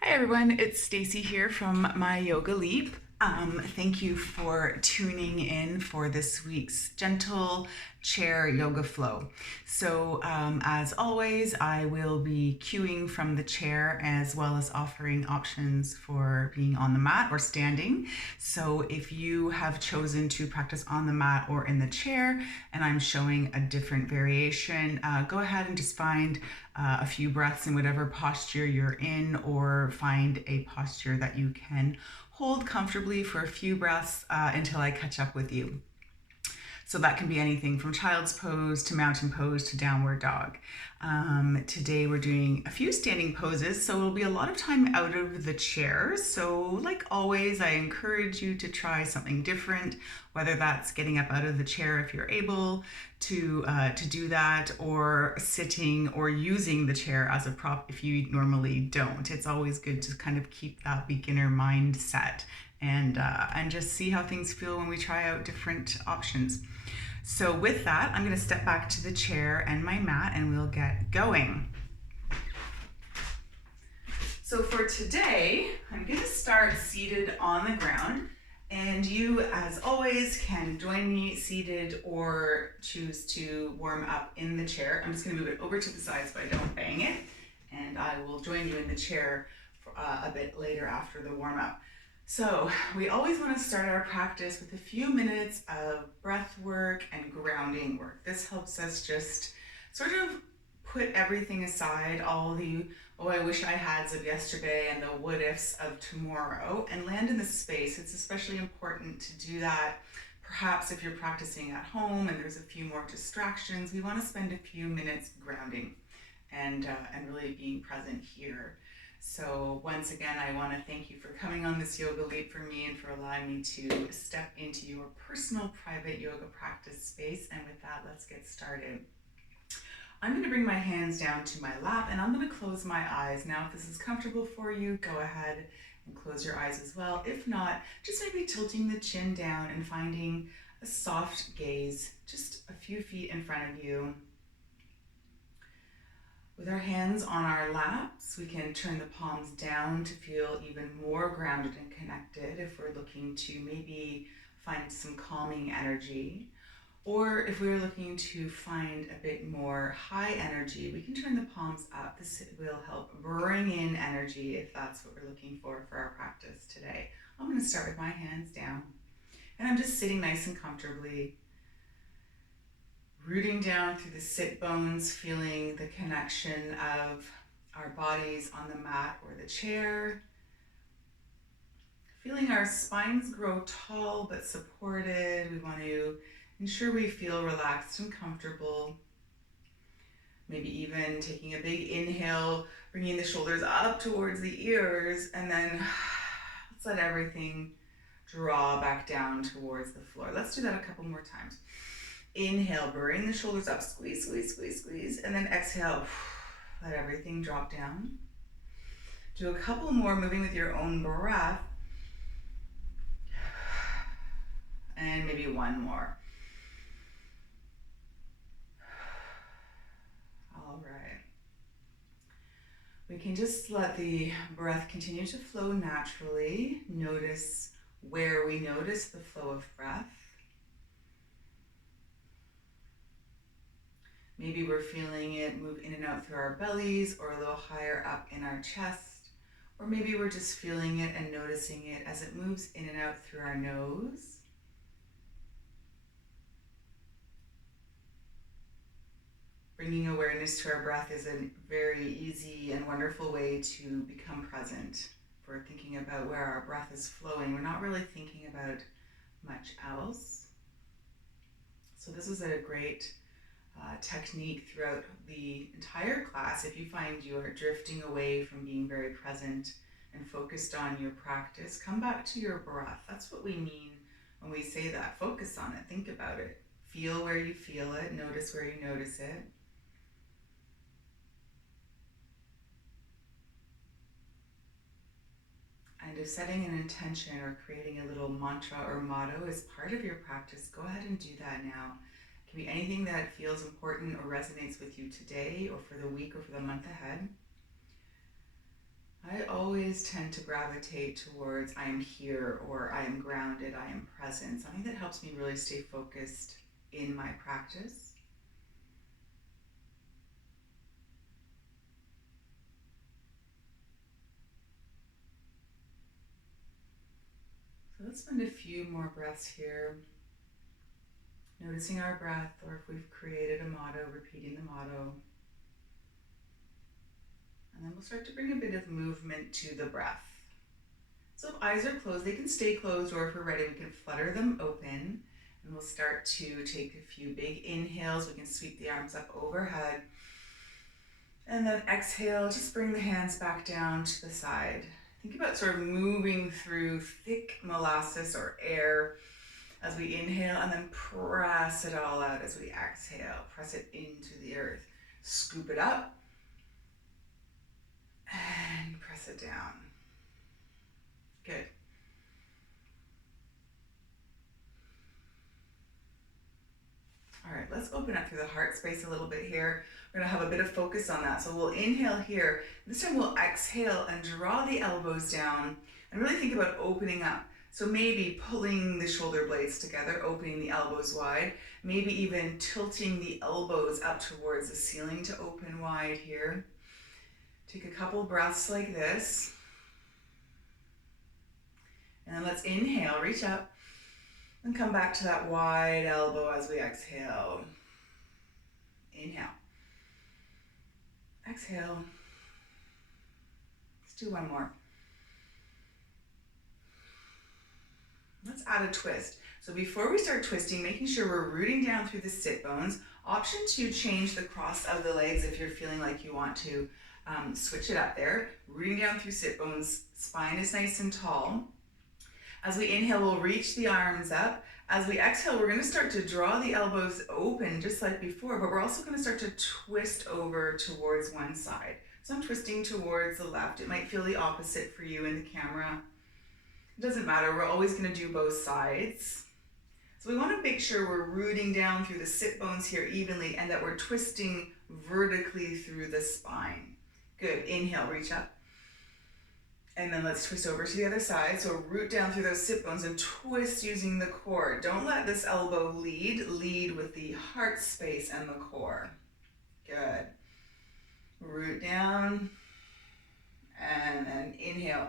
Hi everyone, it's Stacey here from My Yoga Leap. Thank you for tuning in for this week's gentle chair yoga flow. As always, I will be cueing from the chair as well as offering options for being on the mat or standing. So if you have chosen to practice on the mat or in the chair and I'm showing a different variation, go ahead and just find a few breaths in whatever posture you're in, or find a posture that you can hold comfortably for a few breaths until I catch up with you. So that can be anything from child's pose to mountain pose to downward dog. Today we're doing a few standing poses, so it'll be a lot of time out of the chair. So like always, I encourage you to try something different, whether that's getting up out of the chair if you're able to do that, or sitting or using the chair as a prop if you normally don't. It's always good to kind of keep that beginner mindset and just see how things feel when we try out different options. So with that, I'm going to step back to the chair and my mat and we'll get going. So for today, I'm going to start seated on the ground, and you, as always, can join me seated or choose to warm up in the chair. I'm just going to move it over to the side so I don't bang it, and I will join you in the chair for, a bit later after the warm up. So we always want to start our practice with a few minutes of breath work and grounding work. This helps us just sort of put everything aside, all the oh I wish I had's of yesterday and the what ifs of tomorrow, and land in the space. It's especially important to do that perhaps if you're practicing at home and there's a few more distractions. We want to spend a few minutes grounding and really being present here. So once again, I want to thank you for coming on this yoga leap for me and for allowing me to step into your personal private yoga practice space. And with that, let's get started. I'm going to bring my hands down to my lap and I'm going to close my eyes. Now, if this is comfortable for you, go ahead and close your eyes as well. If not, just maybe tilting the chin down and finding a soft gaze just a few feet in front of you. With our hands on our laps, we can turn the palms down to feel even more grounded and connected if we're looking to maybe find some calming energy. Or if we're looking to find a bit more high energy, we can turn the palms up. This will help bring in energy if that's what we're looking for our practice today. I'm going to start with my hands down, and I'm just sitting nice and comfortably, rooting down through the sit bones, feeling the connection of our bodies on the mat or the chair, feeling our spines grow tall but supported. We want to ensure we feel relaxed and comfortable. Maybe even taking a big inhale, bringing the shoulders up towards the ears, and then let's let everything draw back down towards the floor. Let's do that a couple more times. Inhale, bring the shoulders up, squeeze, squeeze, squeeze, squeeze, and then exhale, let everything drop down. Do a couple more, moving with your own breath, and maybe one more. All right. We can just let the breath continue to flow naturally. Notice where we notice the flow of breath. Maybe we're feeling it move in and out through our bellies or a little higher up in our chest. Or maybe we're just feeling it and noticing it as it moves in and out through our nose. Bringing awareness to our breath is a very easy and wonderful way to become present. If we're thinking about where our breath is flowing, we're not really thinking about much else. So this is a great technique throughout the entire class. If you find you are drifting away from being very present and focused on your practice, come back to your breath. That's what we mean when we say that. Focus on it, think about it. Feel where you feel it, notice where you notice it. And if setting an intention or creating a little mantra or motto is part of your practice, go ahead and do that now. It can be anything that feels important or resonates with you today or for the week or for the month ahead. I always always tend to gravitate towards I am here, or I am grounded, I am present. Something that helps me really stay focused in my practice. So let's spend a few more breaths here, noticing our breath, or if we've created a motto, repeating the motto. And then we'll start to bring a bit of movement to the breath. So if eyes are closed, they can stay closed, or if we're ready, we can flutter them open. And we'll start to take a few big inhales. We can sweep the arms up overhead. And then exhale, just bring the hands back down to the side. Think about sort of moving through thick molasses or air as we inhale, and then press it all out as we exhale. Press it into the earth. Scoop it up and press it down. Good. All right, let's open up through the heart space a little bit here. We're gonna have a bit of focus on that. So we'll inhale here. This time we'll exhale and draw the elbows down and really think about opening up. So maybe pulling the shoulder blades together, opening the elbows wide, maybe even tilting the elbows up towards the ceiling to open wide here. Take a couple breaths like this. And then let's inhale, reach up, and come back to that wide elbow as we exhale. Inhale. Exhale. Let's do one more. Let's add a twist. So before we start twisting, making sure we're rooting down through the sit bones. Option to change the cross of the legs if you're feeling like you want to switch it up there. Rooting down through sit bones, spine is nice and tall. As we inhale, we'll reach the arms up. As we exhale, we're gonna start to draw the elbows open just like before, but we're also gonna start to twist over towards one side. So I'm twisting towards the left. It might feel the opposite for you in the camera. It doesn't matter, we're always gonna do both sides. So we wanna make sure we're rooting down through the sit bones here evenly and that we're twisting vertically through the spine. Good, inhale, reach up. And then let's twist over to the other side. So root down through those sit bones and twist using the core. Don't let this elbow lead with the heart space and the core. Good. Root down and then inhale.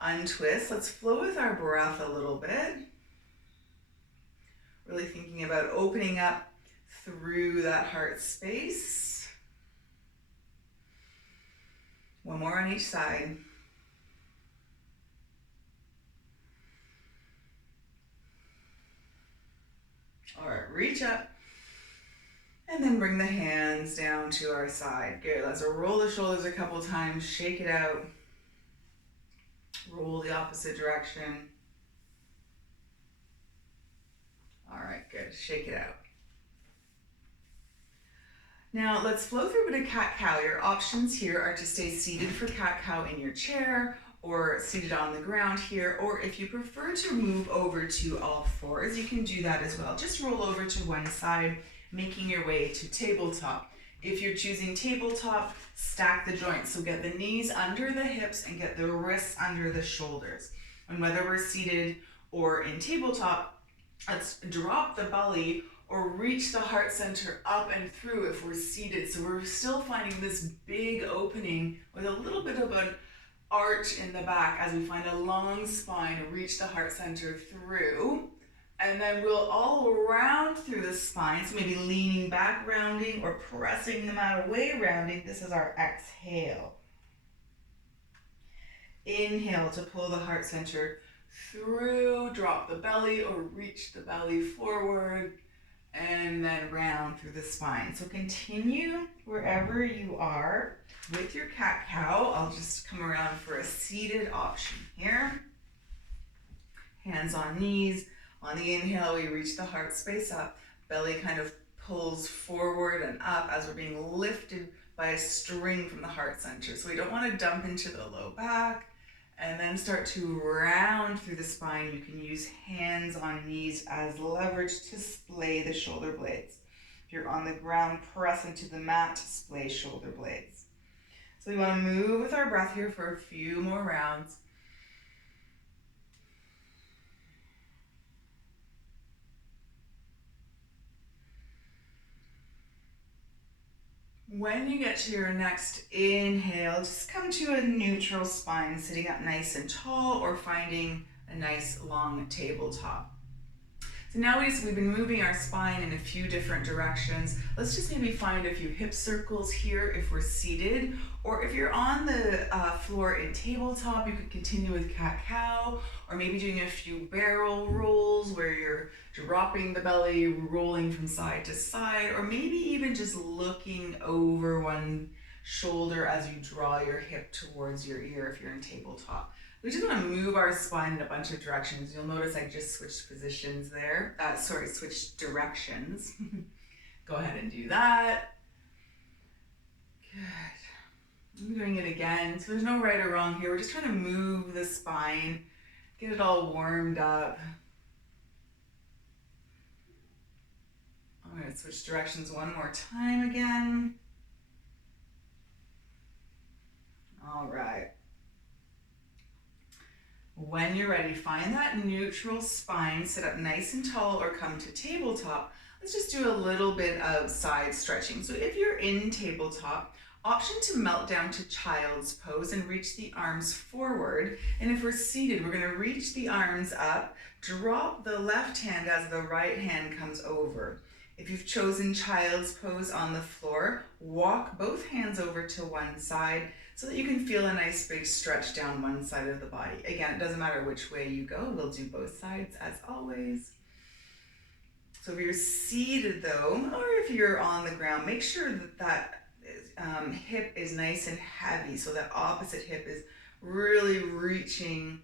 Untwist. Let's flow with our breath a little bit. Really thinking about opening up through that heart space. One more on each side. All right, reach up and then bring the hands down to our side. Good, let's roll the shoulders a couple times, shake it out. Roll the opposite direction. All right, good, shake it out. Now let's flow through a bit of cat-cow. Your options here are to stay seated for cat-cow in your chair, or seated on the ground here, or if you prefer to move over to all fours, you can do that as well. Just roll over to one side, making your way to tabletop. If you're choosing tabletop, stack the joints. So get the knees under the hips and get the wrists under the shoulders. And whether we're seated or in tabletop, let's drop the belly or reach the heart center up and through if we're seated. So we're still finding this big opening with a little bit of an arch in the back as we find a long spine, reach the heart center through, and then we'll all round through the spine. So maybe leaning back, rounding, or pressing them out away, rounding. This is our exhale. Inhale to pull the heart center through, drop the belly or reach the belly forward, and then round through the spine. So continue wherever you are with your cat-cow. I'll just come around for a seated option here. Hands on knees. On the inhale, we reach the heart space up. Belly kind of pulls forward and up as we're being lifted by a string from the heart center. So we don't want to dump into the low back. And then start to round through the spine. You can use hands on knees as leverage to splay the shoulder blades. If you're on the ground, press into the mat to splay shoulder blades. So we want to move with our breath here for a few more rounds. When you get to your next inhale, just come to a neutral spine, sitting up nice and tall or finding a nice long tabletop. So now we've been moving our spine in a few different directions. Let's just maybe find a few hip circles here if we're seated, or if you're on the floor in tabletop, you could continue with cat-cow, or maybe doing a few barrel rolls where you're dropping the belly, rolling from side to side, or maybe even just looking over one shoulder as you draw your hip towards your ear if you're in tabletop. We just want to move our spine in a bunch of directions. You'll notice I just switched positions there. Switched directions. Go ahead and do that. Good. I'm doing it again. So there's no right or wrong here. We're just trying to move the spine, get it all warmed up. I'm going to switch directions one more time again. All right. When you're ready, find that neutral spine, sit up nice and tall or come to tabletop. Let's just do a little bit of side stretching. So if you're in tabletop, option to melt down to child's pose and reach the arms forward. And if we're seated, we're going to reach the arms up, drop the left hand as the right hand comes over. If you've chosen child's pose on the floor, walk both hands over to one side so that you can feel a nice big stretch down one side of the body. Again, it doesn't matter which way you go. We'll do both sides as always. So if you're seated though, or if you're on the ground, make sure that hip is nice and heavy. So that opposite hip is really reaching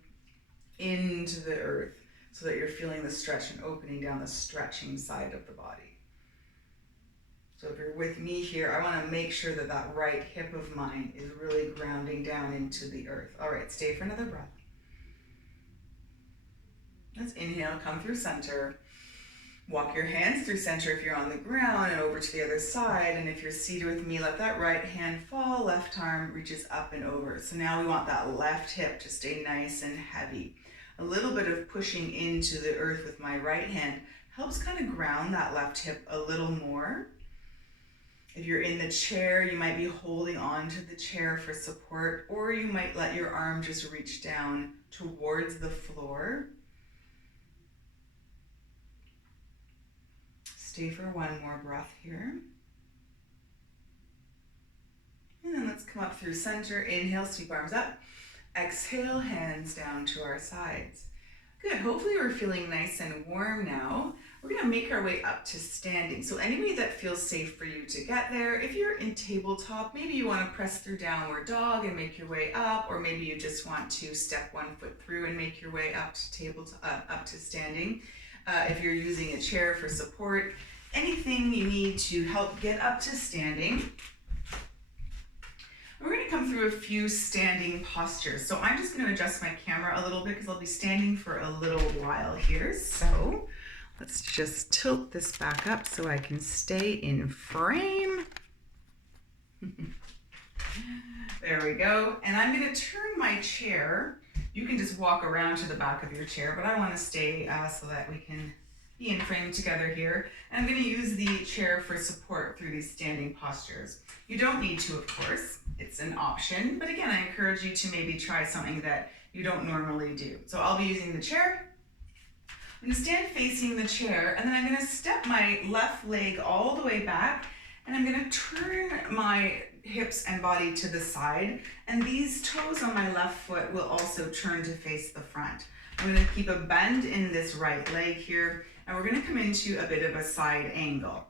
into the earth so that you're feeling the stretch and opening down the stretching side of the body. So if you're with me here, I want to make sure that that right hip of mine is really grounding down into the earth. All right, stay for another breath. Let's inhale, come through center. Walk your hands through center if you're on the ground and over to the other side. And if you're seated with me, let that right hand fall, left arm reaches up and over. So now we want that left hip to stay nice and heavy. A little bit of pushing into the earth with my right hand helps kind of ground that left hip a little more. If you're in the chair, you might be holding on to the chair for support, or you might let your arm just reach down towards the floor. Stay for one more breath here. And then let's come up through center. Inhale, sweep arms up. Exhale, hands down to our sides. Good, hopefully we're feeling nice and warm now. We're gonna make our way up to standing. So any way that feels safe for you to get there. If you're in tabletop, maybe you wanna press through downward dog and make your way up, or maybe you just want to step one foot through and make your way up to up to standing. If you're using a chair for support, anything you need to help get up to standing. We're going to come through a few standing postures. So I'm just going to adjust my camera a little bit because I'll be standing for a little while here. So let's just tilt this back up so I can stay in frame. There we go. And I'm going to turn my chair. You can just walk around to the back of your chair, but I want to stay so that we can be in frame together here. And I'm going to use the chair for support through these standing postures. You don't need to, of course. It's an option, but again, I encourage you to maybe try something that you don't normally do. So I'll be using the chair. I'm going to stand facing the chair, and then I'm going to step my left leg all the way back, and I'm going to turn my hips and body to the side, and these toes on my left foot will also turn to face the front. I'm going to keep a bend in this right leg here, and we're going to come into a bit of a side angle.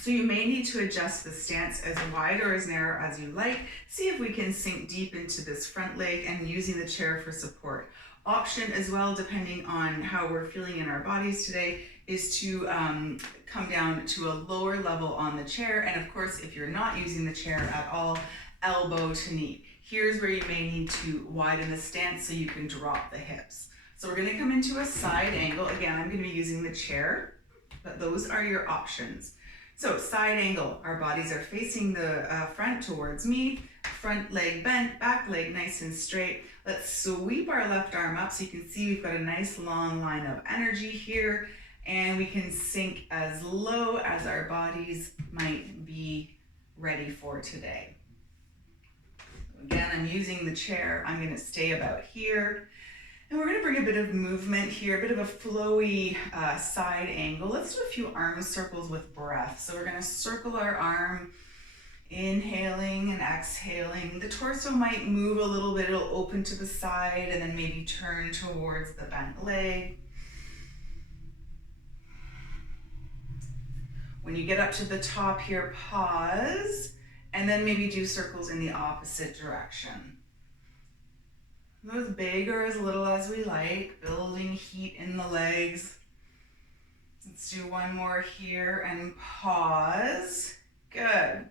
So you may need to adjust the stance as wide or as narrow as you like. See if we can sink deep into this front leg and using the chair for support. Option as well, depending on how we're feeling in our bodies today, is to come down to a lower level on the chair. And of course, if you're not using the chair at all, elbow to knee. Here's where you may need to widen the stance so you can drop the hips. So we're going to come into a side angle. Again, I'm going to be using the chair, but those are your options. So side angle, our bodies are facing the front towards me. Front leg bent, back leg nice and straight. Let's sweep our left arm up so you can see we've got a nice long line of energy here, and we can sink as low as our bodies might be ready for today. Again, I'm using the chair. I'm going to stay about here. And we're going to bring a bit of movement here, a bit of a flowy side angle. Let's do a few arm circles with breath. So we're going to circle our arm, inhaling and exhaling. The torso might move a little bit. It'll open to the side and then maybe turn towards the bent leg. When you get up to the top here, pause, and then maybe do circles in the opposite direction. Go as big or as little as we like, building heat in the legs. Let's do one more here and pause. Good.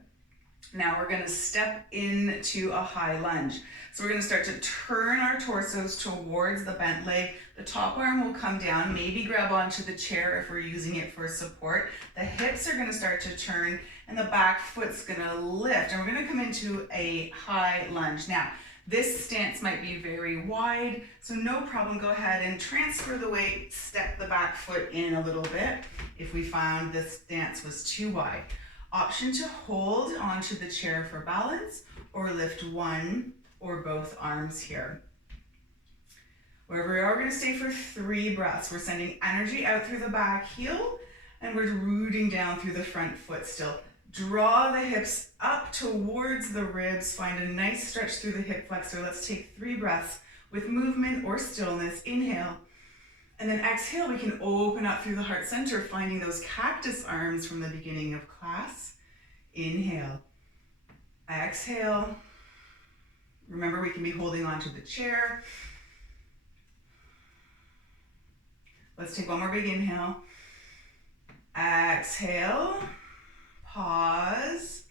Now we're going to step into a high lunge. So we're going to start to turn our torsos towards the bent leg. The top arm will come down, maybe grab onto the chair if we're using it for support. The hips are going to start to turn and the back foot's going to lift. And we're going to come into a high lunge. Now, this stance might be very wide, so no problem. Go ahead and transfer the weight, step the back foot in a little bit if we found this stance was too wide. Option to hold onto the chair for balance or lift one or both arms here. Wherever we are, we're going to stay for 3 breaths. We're sending energy out through the back heel and we're rooting down through the front foot still. Draw the hips up towards the ribs. Find a nice stretch through the hip flexor. Let's take 3 breaths with movement or stillness. Inhale. And then exhale, we can open up through the heart center, finding those cactus arms from the beginning of class. Inhale. Exhale. Remember, we can be holding onto the chair. Let's take one more big inhale. Exhale. Pause.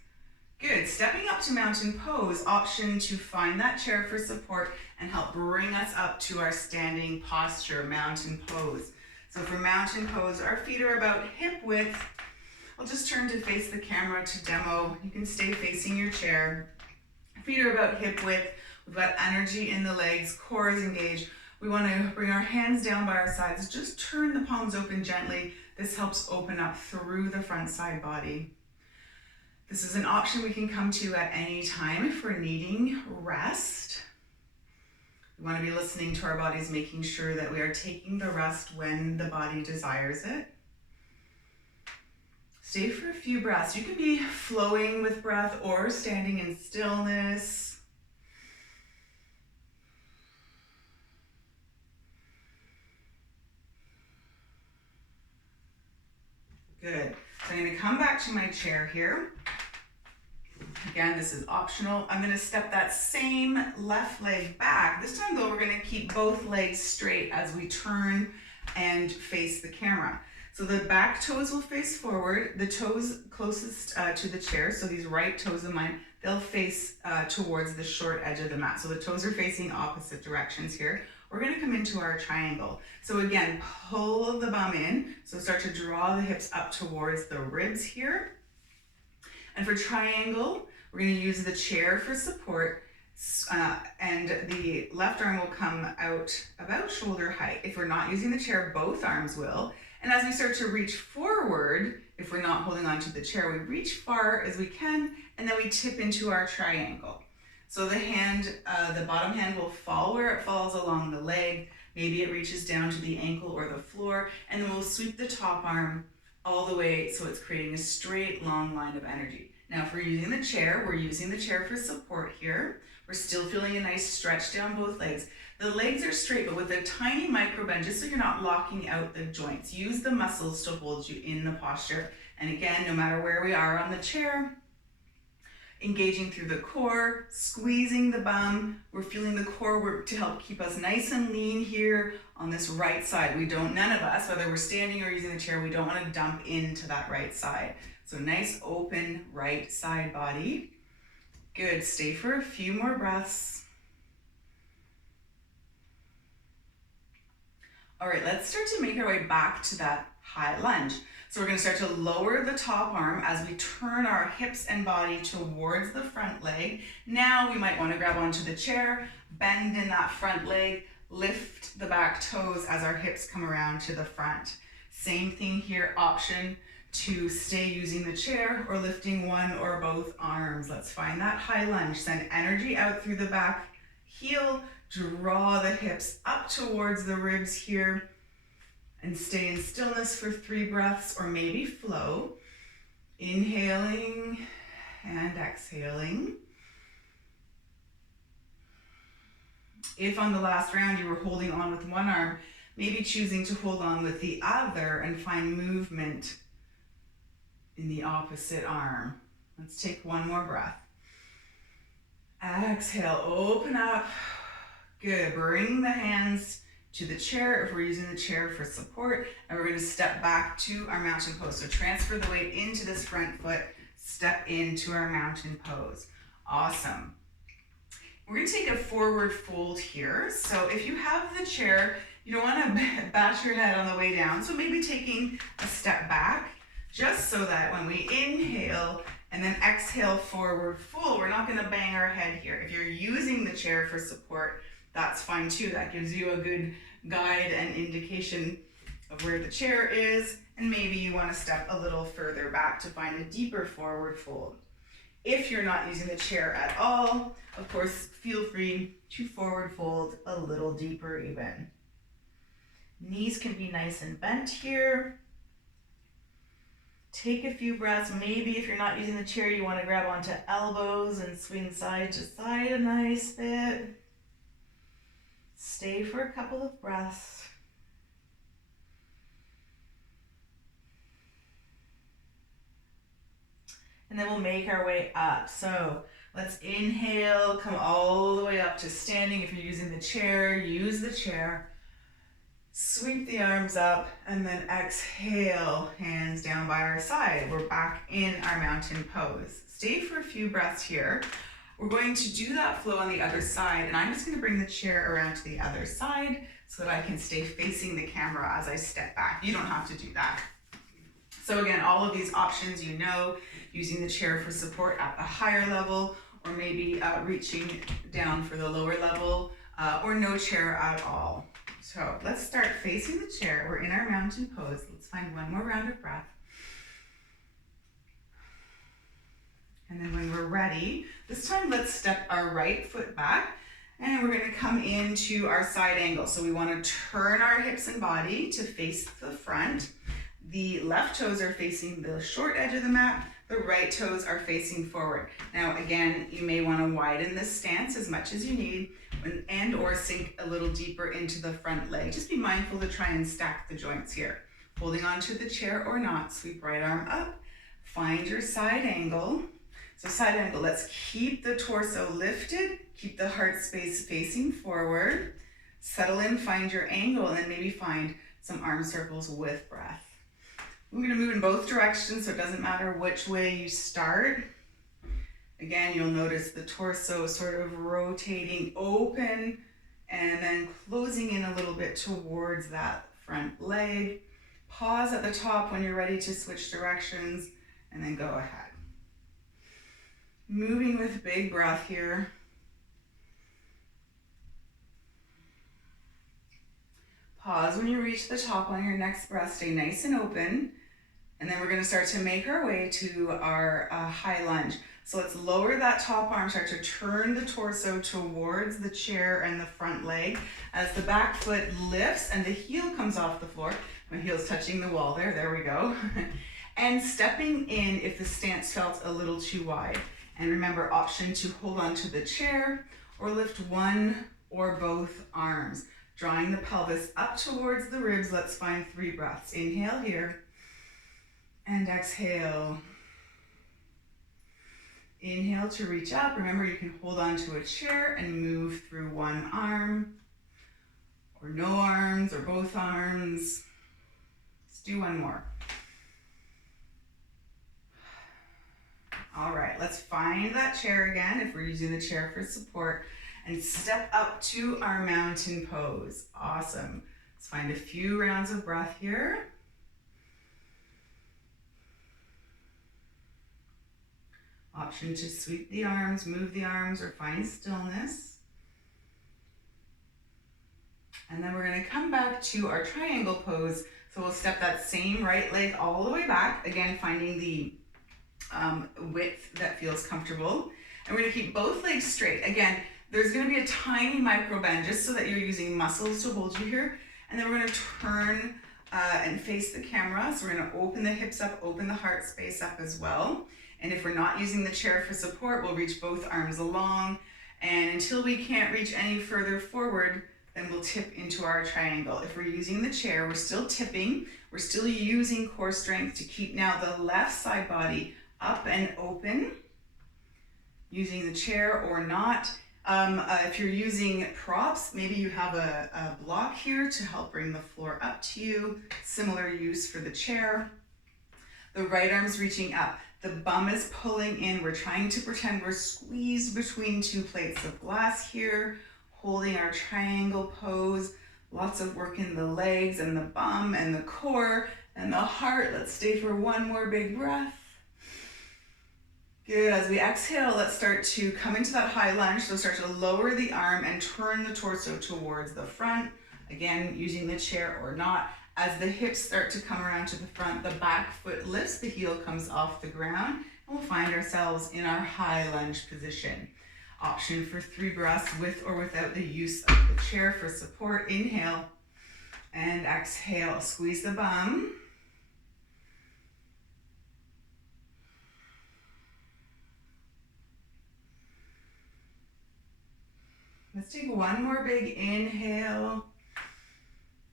Good. Stepping up to mountain pose, option to find that chair for support and help bring us up to our standing posture, mountain pose. So for mountain pose, our feet are about hip width. I'll just turn to face the camera to demo. You can stay facing your chair. Feet are about hip width. We've got energy in the legs, core is engaged. We want to bring our hands down by our sides. Just turn the palms open gently. This helps open up through the front side body. This is an option we can come to at any time if we're needing rest. We want to be listening to our bodies, making sure that we are taking the rest when the body desires it. Stay for a few breaths. You can be flowing with breath or standing in stillness. Good. So I'm going to come back to my chair here. Again, this is optional. I'm going to step that same left leg back. This time though, we're going to keep both legs straight as we turn and face the camera. So the back toes will face forward. The toes closest to the chair, so these right toes of mine, they'll face towards the short edge of the mat. So the toes are facing opposite directions here. We're going to come into our triangle. So again, pull the bum in. So start to draw the hips up towards the ribs here. And for triangle, we're going to use the chair for support, and the left arm will come out about shoulder height. If we're not using the chair, both arms will. And as we start to reach forward, if we're not holding onto the chair, we reach far as we can, and then we tip into our triangle. So the hand, the bottom hand will fall where it falls along the leg. Maybe it reaches down to the ankle or the floor, and then we'll sweep the top arm all the way so it's creating a straight, long line of energy. Now, if we're using the chair, we're using the chair for support here. We're still feeling a nice stretch down both legs. The legs are straight, but with a tiny micro bend, just so you're not locking out the joints. Use the muscles to hold you in the posture. And again, no matter where we are on the chair, engaging through the core, squeezing the bum. We're feeling the core work to help keep us nice and lean here on this right side. None of us, whether we're standing or using the chair, we don't want to dump into that right side. So nice open right side body. Good, stay for a few more breaths. All right, let's start to make our way back to that high lunge. So we're going to start to lower the top arm as we turn our hips and body towards the front leg. Now we might want to grab onto the chair, bend in that front leg, lift the back toes as our hips come around to the front. Same thing here, option to stay using the chair or lifting one or both arms. Let's find that high lunge. Send energy out through the back heel, draw the hips up towards the ribs here, and stay in stillness for 3 breaths, or maybe flow. Inhaling and exhaling. If on the last round you were holding on with one arm, maybe choosing to hold on with the other and find movement in the opposite arm. Let's take one more breath. Exhale, open up. Good. Bring the hands to the chair if we're using the chair for support, and we're going to step back to our mountain pose. So transfer the weight into this front foot, step into our mountain pose. Awesome. We're going to take a forward fold here. So if you have the chair, you don't want to bash your head on the way down. So maybe taking a step back, just so that when we inhale and then exhale forward fold, we're not going to bang our head here. If you're using the chair for support, that's fine too. That gives you a good guide and indication of where the chair is, and maybe you want to step a little further back to find a deeper forward fold. If you're not using the chair at all, of course, feel free to forward fold a little deeper even. Knees can be nice and bent here. Take a few breaths. Maybe if you're not using the chair, you want to grab onto elbows and swing side to side a nice bit. Stay for a couple of breaths. And then we'll make our way up. So let's inhale, come all the way up to standing. If you're using the chair, use the chair. Sweep the arms up, and then exhale, hands down by our side. We're back in our mountain pose. Stay for a few breaths here. We're going to do that flow on the other side, and I'm just going to bring the chair around to the other side so that I can stay facing the camera as I step back. You don't have to do that. So again, all of these options, you know, using the chair for support at a higher level, or maybe reaching down for the lower level, or no chair at all. So let's start facing the chair. We're in our mountain pose. Let's find one more round of breath. And then when we're ready, this time let's step our right foot back, and we're going to come into our side angle. So we want to turn our hips and body to face the front. The left toes are facing the short edge of the mat. The right toes are facing forward. Now again, you may want to widen this stance as much as you need, and or sink a little deeper into the front leg. Just be mindful to try and stack the joints here. Holding onto the chair or not, sweep right arm up. Find your side angle. So side angle, let's keep the torso lifted, keep the heart space facing forward. Settle in, find your angle, and then maybe find some arm circles with breath. We're going to move in both directions, so it doesn't matter which way you start. Again, you'll notice the torso sort of rotating open and then closing in a little bit towards that front leg. Pause at the top when you're ready to switch directions, and then go ahead. Moving with big breath here. Pause when you reach the top on your next breath. Stay nice and open. And then we're going to start to make our way to our high lunge. So let's lower that top arm, start to turn the torso towards the chair and the front leg as the back foot lifts and the heel comes off the floor. My heel's touching the wall there. There we go. And stepping in if the stance felt a little too wide. And remember, option to hold on to the chair or lift one or both arms. Drawing the pelvis up towards the ribs. Let's find 3 breaths. Inhale here and exhale. Inhale to reach up. Remember, you can hold on to a chair and move through one arm or no arms or both arms. Let's do one more. All right, let's find that chair again if we're using the chair for support and step up to our mountain pose. Awesome. Let's find a few rounds of breath here. Option to sweep the arms, move the arms, or find stillness. And then we're going to come back to our triangle pose. So we'll step that same right leg all the way back, again finding the width that feels comfortable. And we're going to keep both legs straight. Again, there's going to be a tiny micro bend just so that you're using muscles to hold you here. And then we're going to turn and face the camera. So we're going to open the hips up, open the heart space up as well. And if we're not using the chair for support, we'll reach both arms along. And until we can't reach any further forward, then we'll tip into our triangle. If we're using the chair, we're still tipping. We're still using core strength to keep now the left side body up and open, using the chair or not. If you're using props, maybe you have a block here to help bring the floor up to you. Similar use for the chair. The right arm's reaching up. The bum is pulling in. We're trying to pretend we're squeezed between two plates of glass here, holding our triangle pose. Lots of work in the legs and the bum and the core and the heart. Let's stay for one more big breath. Good. As we exhale, let's start to come into that high lunge. So start to lower the arm and turn the torso towards the front. Again, using the chair or not. As the hips start to come around to the front, the back foot lifts, the heel comes off the ground, and we'll find ourselves in our high lunge position. Option for 3 breaths with or without the use of the chair for support. Inhale and exhale. Squeeze the bum. Let's take one more big inhale.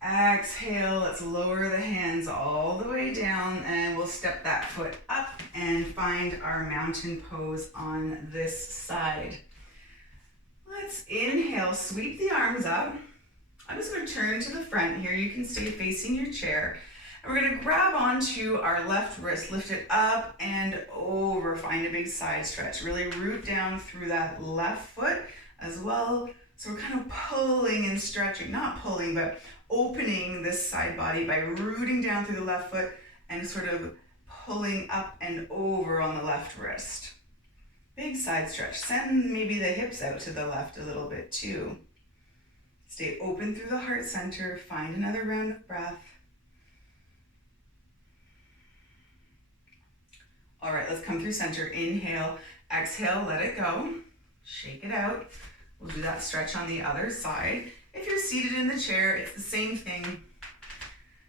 Exhale, let's lower the hands all the way down and we'll step that foot up and find our mountain pose on this side. Let's inhale, sweep the arms up. I'm just going to turn to the front here. You can stay facing your chair. And we're going to grab onto our left wrist, lift it up and over. Find a big side stretch. Really root down through that left foot as well. So we're kind of pulling and stretching, not pulling, but opening this side body by rooting down through the left foot and sort of pulling up and over on the left wrist. Big side stretch. Send maybe the hips out to the left a little bit too. Stay open through the heart center. Find another round of breath. All right, let's come through center. Inhale, exhale, let it go. Shake it out. We'll do that stretch on the other side. If you're seated in the chair, it's the same thing.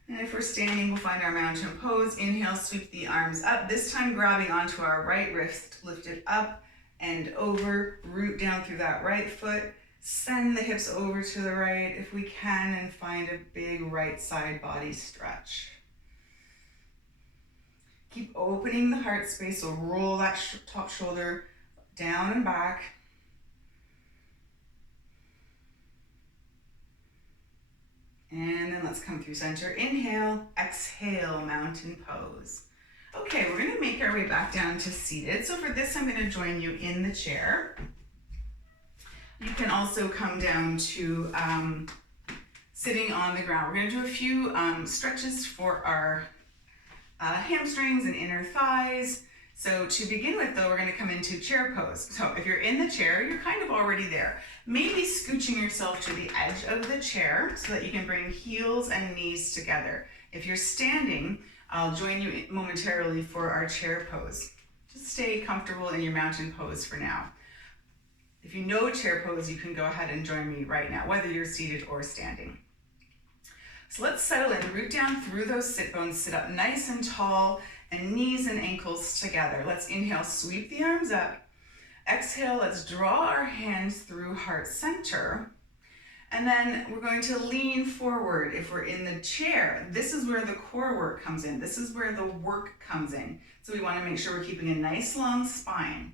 And if we're standing, we'll find our mountain pose. Inhale, sweep the arms up. This time grabbing onto our right wrist, lift it up and over, root down through that right foot. Send the hips over to the right if we can and find a big right side body stretch. Keep opening the heart space, so roll that top shoulder down and back. And then let's come through center. Inhale, exhale, mountain pose. Okay, we're going to make our way back down to seated. So for this, I'm going to join you in the chair. You can also come down to sitting on the ground. We're going to do a few stretches for our hamstrings and inner thighs. So to begin with though, we're going to come into chair pose. So if you're in the chair, you're kind of already there. Maybe scooching yourself to the edge of the chair so that you can bring heels and knees together. If you're standing, I'll join you momentarily for our chair pose. Just stay comfortable in your mountain pose for now. If you know chair pose, you can go ahead and join me right now, whether you're seated or standing. So let's settle in, root down through those sit bones, sit up nice and tall, and knees and ankles together. Let's inhale, sweep the arms up. Exhale, let's draw our hands through heart center. And then we're going to lean forward. If we're in the chair, this is where the core work comes in. This is where the work comes in. So we want to make sure we're keeping a nice long spine.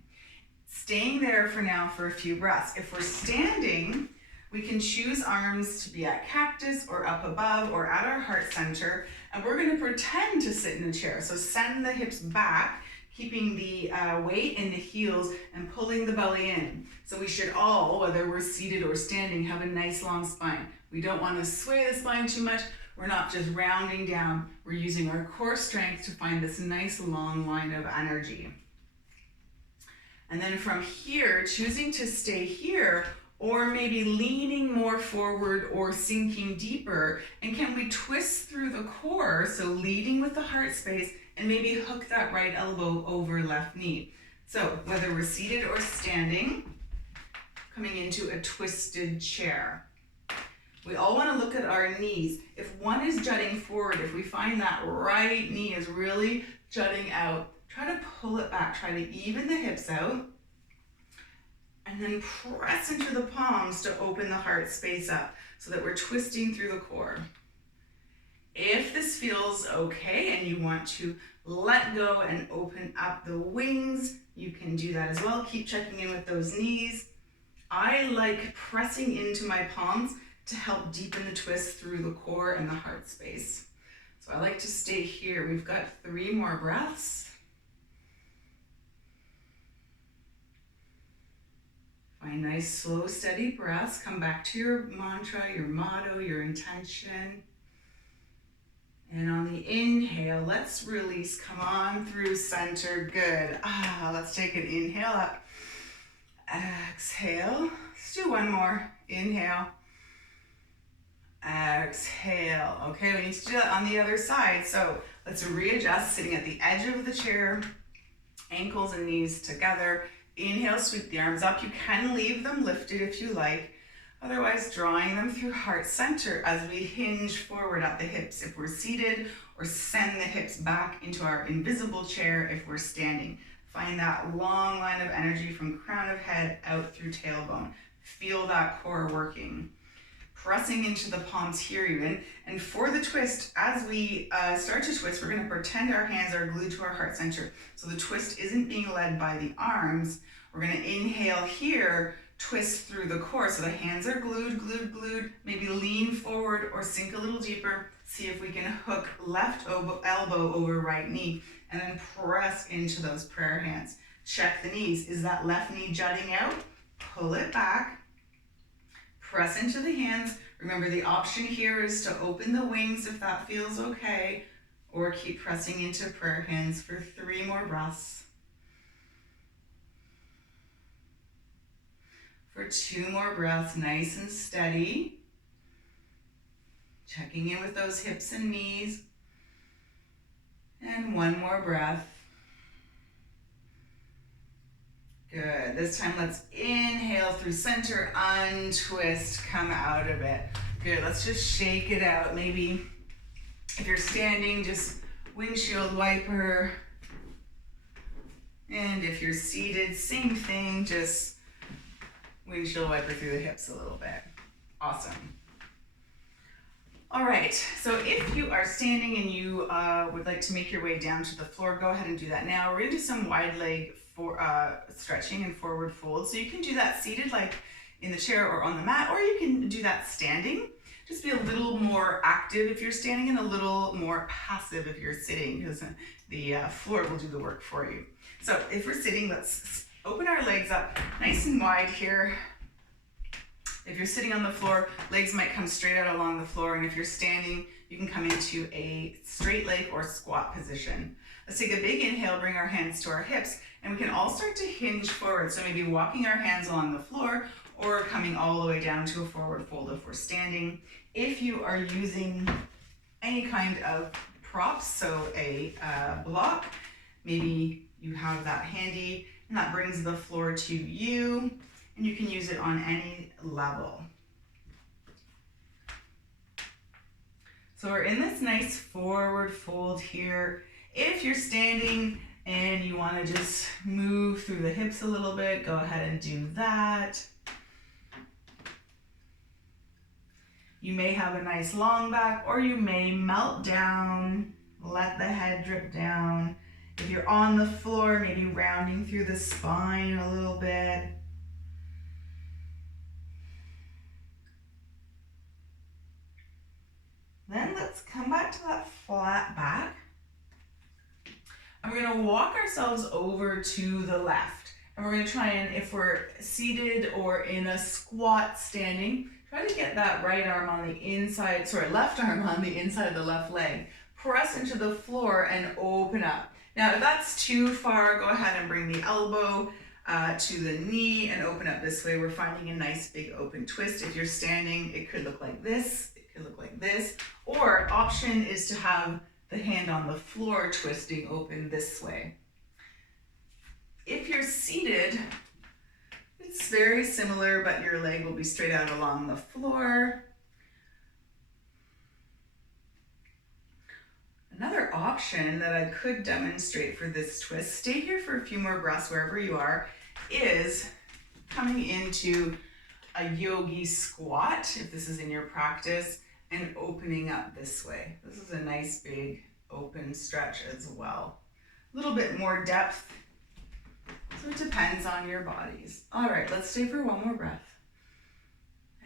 Staying there for now for a few breaths. If we're standing, we can choose arms to be at cactus or up above or at our heart center. And we're going to pretend to sit in a chair. So send the hips back, keeping the weight in the heels and pulling the belly in. So we should all, whether we're seated or standing, have a nice long spine. We don't want to sway the spine too much. We're not just rounding down. We're using our core strength to find this nice long line of energy. And then from here, choosing to stay here, or maybe leaning more forward or sinking deeper. And can we twist through the core? So leading with the heart space and maybe hook that right elbow over left knee. So whether we're seated or standing, coming into a twisted chair. We all want to look at our knees. If one is jutting forward, if we find that right knee is really jutting out, try to pull it back, try to even the hips out, and then press into the palms to open the heart space up so that we're twisting through the core. If this feels okay and you want to let go and open up the wings, you can do that as well. Keep checking in with those knees. I like pressing into my palms to help deepen the twist through the core and the heart space. So I like to stay here. We've got 3 more breaths. Find nice, slow, steady breaths. Come back to your mantra, your motto, your intention. And on the inhale, let's release. Come on through center. Good. Let's take an inhale up. Exhale. Let's do one more. Inhale. Exhale. Okay, we need to do that on the other side. So let's readjust, sitting at the edge of the chair, ankles and knees together. Inhale, sweep the arms up. You can leave them lifted if you like. Otherwise, drawing them through heart center as we hinge forward at the hips if we're seated, or send the hips back into our invisible chair if we're standing. Find that long line of energy from crown of head out through tailbone. Feel that core working. Pressing into the palms here even. And for the twist, as we start to twist, we're going to pretend our hands are glued to our heart center. So the twist isn't being led by the arms. We're going to inhale here, twist through the core. So the hands are glued, glued, glued. Maybe lean forward or sink a little deeper. See if we can hook left elbow over right knee, and then press into those prayer hands. Check the knees. Is that left knee jutting out? Pull it back. Press into the hands. Remember, the option here is to open the wings if that feels okay, or keep pressing into prayer hands for 3 more breaths. For 2 more breaths, nice and steady. Checking in with those hips and knees. And 1 more breath. Good. This time let's inhale through center, untwist, come out of it. Good. Let's just shake it out. Maybe if you're standing, just windshield wiper. And if you're seated, same thing, just windshield wiper through the hips a little bit. Awesome. All right, so if you are standing and you would like to make your way down to the floor, go ahead and do that now. We're gonna do some wide leg stretching and forward fold. So you can do that seated, like in the chair or on the mat, or you can do that standing. Just be a little more active if you're standing and a little more passive if you're sitting, because the floor will do the work for you. So if we're sitting, let's open our legs up nice and wide here. If you're sitting on the floor, legs might come straight out along the floor, and if you're standing, you can come into a straight leg or squat position. Let's take a big inhale, bring our hands to our hips, and we can all start to hinge forward. So maybe walking our hands along the floor or coming all the way down to a forward fold if we're standing. If you are using any kind of props, so a block, maybe you have that handy, and that brings the floor to you, and you can use it on any level. So we're in this nice forward fold here. If you're standing and you want to just move through the hips a little bit, go ahead and do that. You may have a nice long back, or you may melt down, let the head drip down. If you're on the floor, maybe rounding through the spine a little bit. Then let's come back to that flat back. And we're going to walk ourselves over to the left. And we're going to try and, if we're seated or in a squat standing, try to get that right arm on the inside, left arm on the inside of the left leg. Press into the floor and open up. Now, if that's too far, go ahead and bring the elbow to the knee and open up this way. We're finding a nice big open twist. If you're standing, it could look like this, it could look like this, or option is to have the hand on the floor twisting open this way. If you're seated, it's very similar, but your leg will be straight out along the floor. Another option that I could demonstrate for this twist, stay here for a few more breaths wherever you are, is coming into a yogi squat, if this is in your practice, and opening up this way. This is a nice big open stretch as well. A little bit more depth, so it depends on your bodies. All right, let's stay for one more breath.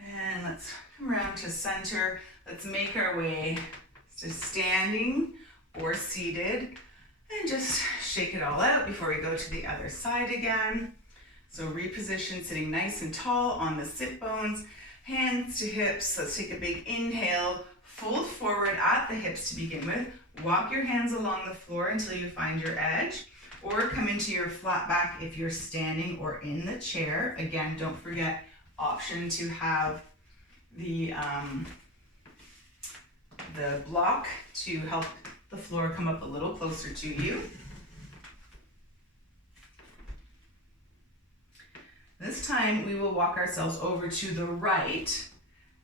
And let's come around to center. Let's make our way to standing or seated and just shake it all out before we go to the other side again. So reposition, sitting nice and tall on the sit bones, hands to hips. Let's take a big inhale, fold forward at the hips to begin with. Walk your hands along the floor until you find your edge, or come into your flat back if you're standing or in the chair. Again, don't forget, option to have the block to help the floor come up a little closer to you. This time we will walk ourselves over to the right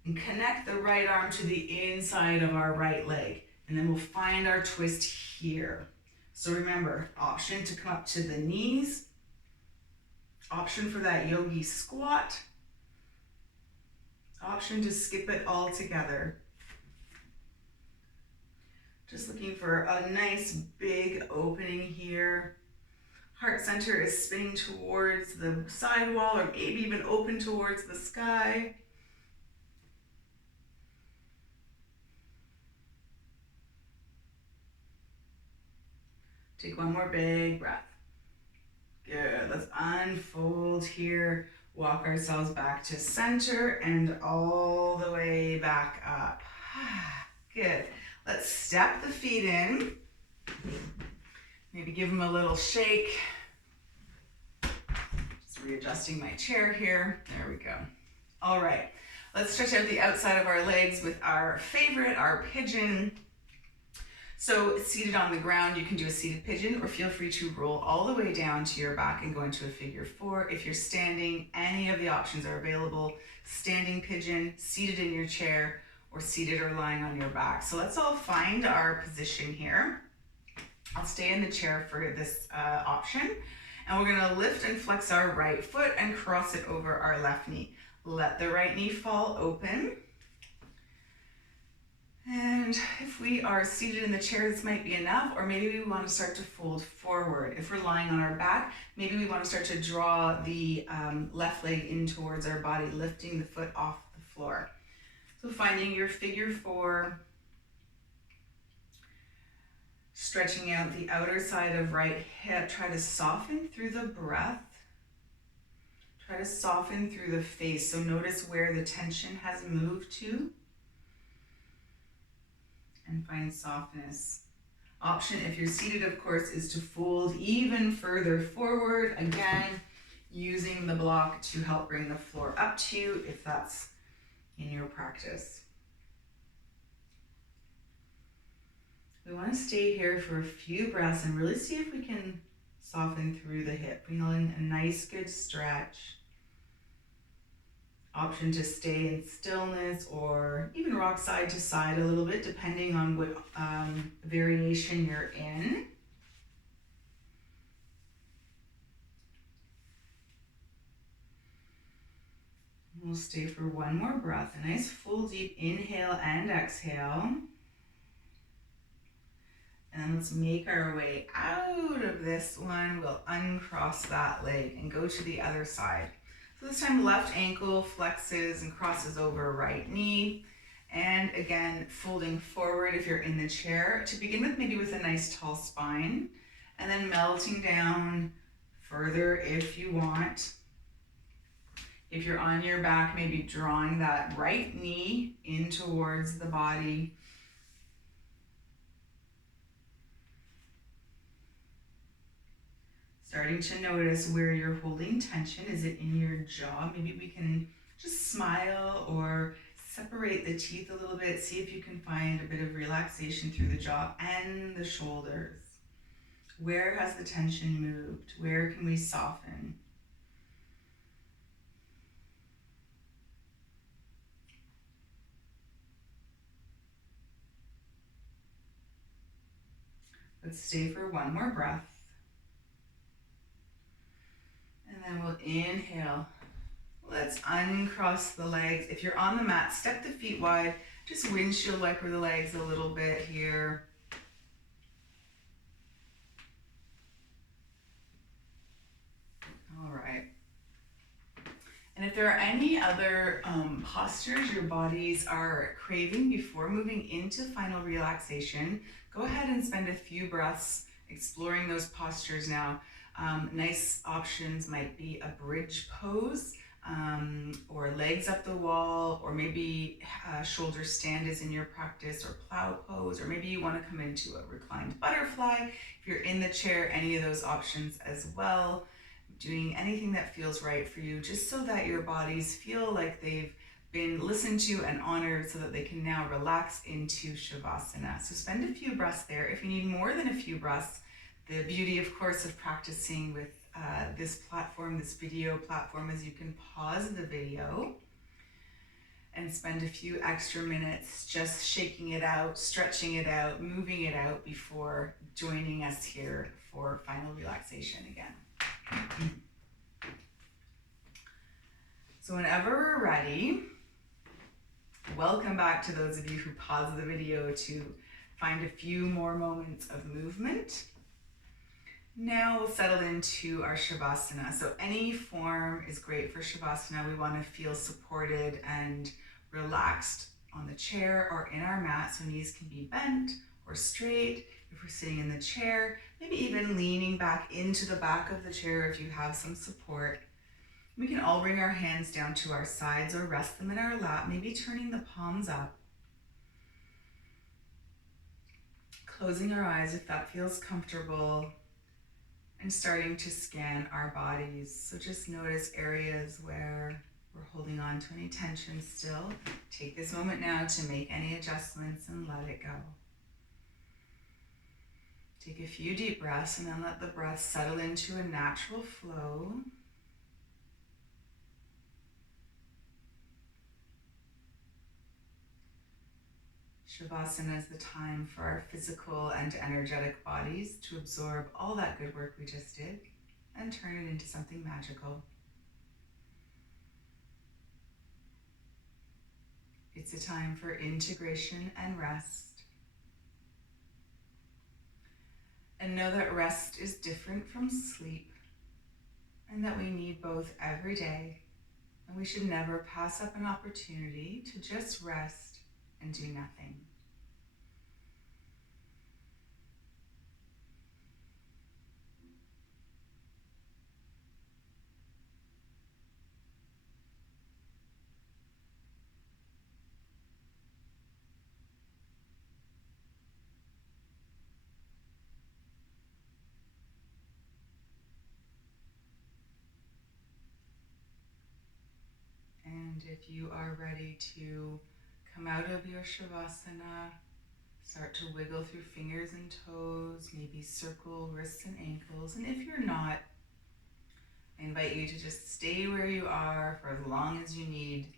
and connect the right arm to the inside of our right leg. And then we'll find our twist here. So remember, option to come up to the knees, option for that yogi squat, option to skip it all together. Just looking for a nice big opening here. Heart center is spinning towards the sidewall or maybe even open towards the sky. Take one more big breath. Good, let's unfold here. Walk ourselves back to center and all the way back up. Good. Let's step the feet in. Maybe give them a little shake. Just readjusting my chair here. There we go. All right. Let's stretch out the outside of our legs with our favorite, our pigeon. So seated on the ground, you can do a seated pigeon, or feel free to roll all the way down to your back and go into a figure four. If you're standing, any of the options are available. Standing pigeon, seated in your chair, or seated or lying on your back. So let's all find our position here. I'll stay in the chair for this option. And we're gonna lift and flex our right foot and cross it over our left knee. Let the right knee fall open. And if we are seated in the chair, this might be enough, or maybe we want to start to fold forward. If we're lying on our back, maybe we want to start to draw the left leg in towards our body, lifting the foot off the floor. So finding your figure four, stretching out the outer side of right hip. Try to soften through the breath. Try to soften through the face. So notice where the tension has moved to. And find softness. Option, if you're seated, of course, is to fold even further forward. Again, using the block to help bring the floor up to you if that's in your practice. We want to stay here for a few breaths and really see if we can soften through the hip. Feeling a nice good stretch. Option to stay in stillness or even rock side to side a little bit, depending on what variation you're in. We'll stay for one more breath. A nice full deep inhale and exhale. And let's make our way out of this one. We'll uncross that leg and go to the other side. So this time left ankle flexes and crosses over right knee. And again, folding forward if you're in the chair. To begin with, maybe with a nice tall spine. And then melting down further if you want. If you're on your back, maybe drawing that right knee in towards the body. Starting to notice where you're holding tension. Is it in your jaw? Maybe we can just smile or separate the teeth a little bit. See if you can find a bit of relaxation through the jaw and the shoulders. Where has the tension moved? Where can we soften? Let's stay for one more breath. And then we'll inhale. Let's uncross the legs. If you're on the mat, step the feet wide. Just windshield wiper the legs a little bit here. All right. And if there are any other postures your bodies are craving before moving into final relaxation, go ahead and spend a few breaths exploring those postures now. Nice options might be a bridge pose, or legs up the wall, or maybe shoulder stand is in your practice, or plow pose, or maybe you want to come into a reclined butterfly. If you're in the chair, any of those options as well. Doing anything that feels right for you, just so that your bodies feel like they've been listened to and honored, so that they can now relax into Shavasana. So spend a few breaths there. If you need more than a few breaths, the beauty, of course, of practicing with this platform, this video platform, is you can pause the video and spend a few extra minutes just shaking it out, stretching it out, moving it out before joining us here for final relaxation again. So whenever we're ready, welcome back to those of you who paused the video to find a few more moments of movement. Now we'll settle into our Shavasana. So any form is great for Shavasana. We want to feel supported and relaxed on the chair or in our mat, so knees can be bent or straight. If we're sitting in the chair, maybe even leaning back into the back of the chair if you have some support. We can all bring our hands down to our sides or rest them in our lap, maybe turning the palms up. Closing our eyes if that feels comfortable, and starting to scan our bodies. So just notice areas where we're holding on to any tension still. Take this moment now to make any adjustments and let it go. Take a few deep breaths and then let the breath settle into a natural flow. Shavasana is the time for our physical and energetic bodies to absorb all that good work we just did and turn it into something magical. It's a time for integration and rest. And know that rest is different from sleep, and that we need both every day, and we should never pass up an opportunity to just rest and do nothing. And if you are ready to come out of your Shavasana, start to wiggle through fingers and toes, maybe circle wrists and ankles. And if you're not, I invite you to just stay where you are for as long as you need.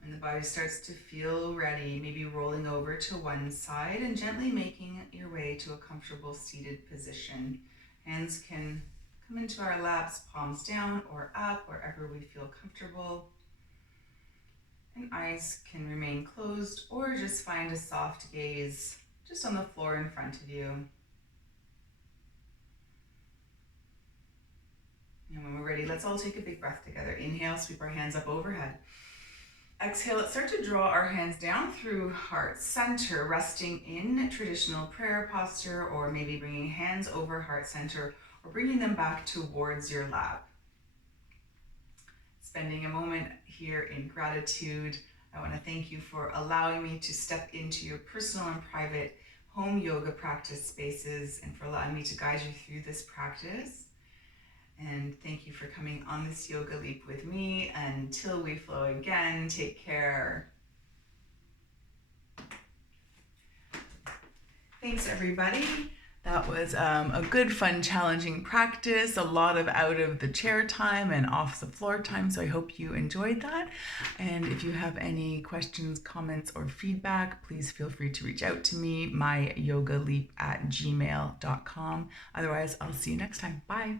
When the body starts to feel ready, maybe rolling over to one side and gently making your way to a comfortable seated position. Hands can come into our laps, palms down or up, wherever we feel comfortable. And eyes can remain closed, or just find a soft gaze just on the floor in front of you. And when we're ready, let's all take a big breath together. Inhale, sweep our hands up overhead. Exhale, let's start to draw our hands down through heart center, resting in traditional prayer posture, or maybe bringing hands over heart center, or bringing them back towards your lap. Spending a moment here in gratitude. I want to thank you for allowing me to step into your personal and private home yoga practice spaces and for allowing me to guide you through this practice. And thank you for coming on this yoga leap with me. Until we flow again, take care. Thanks, everybody. That was a good, fun, challenging practice, a lot of out of the chair time and off the floor time, so I hope you enjoyed that. And if you have any questions, comments, or feedback, please feel free to reach out to me, myyogaleap@gmail.com. Otherwise, I'll see you next time. Bye.